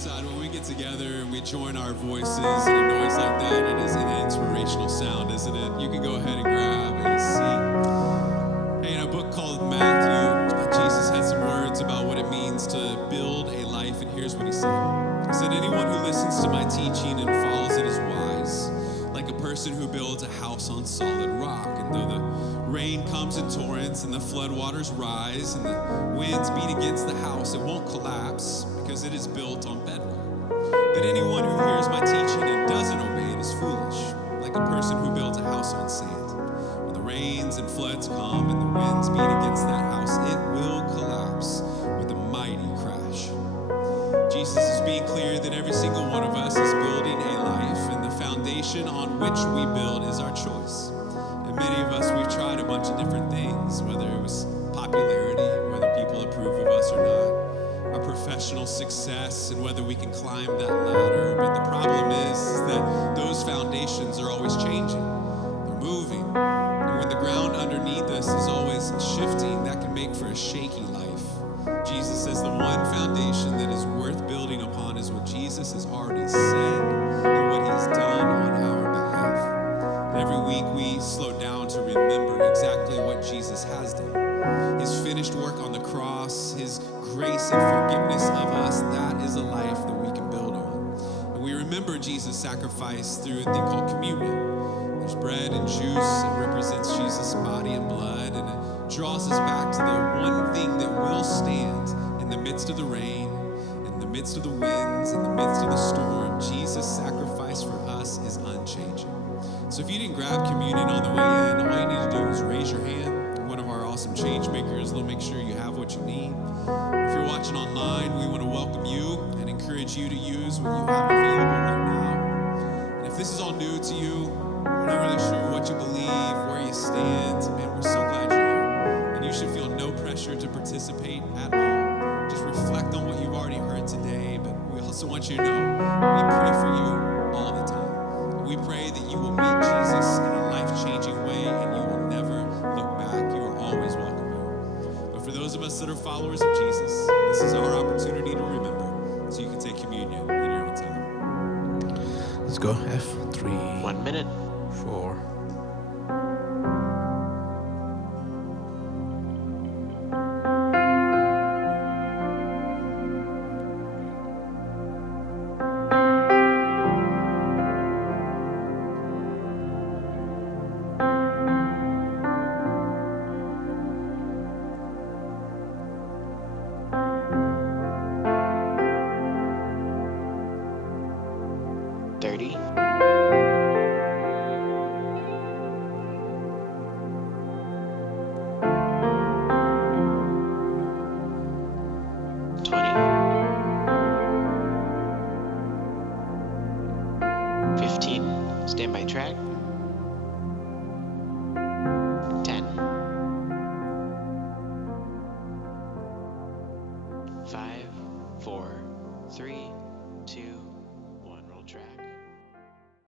Hillside, when we get together and we join our voices in a noise like that, it is an inspirational sound, isn't it? You can go ahead and grab a seat. Hey, in a book called Matthew, Jesus had some words about what it means to build a life, and here's what he said. He said, anyone who listens to my teaching and follows it is wise, like a person who builds a house on solid rock. And though the rain comes in torrents and the floodwaters rise and the winds beat against the house, it won't collapse because it is built on bedrock. But anyone who hears my teaching and doesn't obey it is foolish, like a person who builds a house on sand. When the rains and floods come and the winds beat against that house, it will collapse with a mighty crash. Jesus is being clear that every single one of us is building a life, and the foundation on which we build is our choice. And many of us, we've tried a bunch of different things, whether it was popularity, whether people approve of us or not, our professional success, and whether we can climb that ladder. But the problem is that those foundations are always changing. They're moving. And when the ground underneath us is always shifting, that can make for a shaky life. Jesus says the one foundation that is worth building upon is what Jesus has already said and what he's done on our behalf. And every week we slow down to remember exactly what Jesus has done. His finished work on the cross, his grace and forgiveness of us, that is a life that we can build on. And we remember Jesus' sacrifice through a thing called communion. There's bread and juice. It represents Jesus' body and blood, and it draws us back to the one thing that will stand in the midst of the rain, in the midst of the winds, in the midst of the storm. Jesus' sacrifice for us is unchanging. So if you didn't grab communion on the way in, all you need to do is raise your hand. One of our awesome change makers will make sure you have what you need. If you're watching online, we want to welcome you and encourage you to use what you have available right now. And if this is all new to you, we're not really sure what you believe, where you stand, man, we're so glad you're here. And you should feel no pressure to participate at all. Just reflect on what you've already heard today, but we also want you to know we pray for you all the time. We pray that you will meet Jesus in a life-changing way and you will never look back. You are always welcome here. But for those of us that are followers of Jesus, this is our opportunity to remember, so you can take communion in your own time. Let's go. F3. 1 minute. 4. Dirty. 20. 15. Stand by track.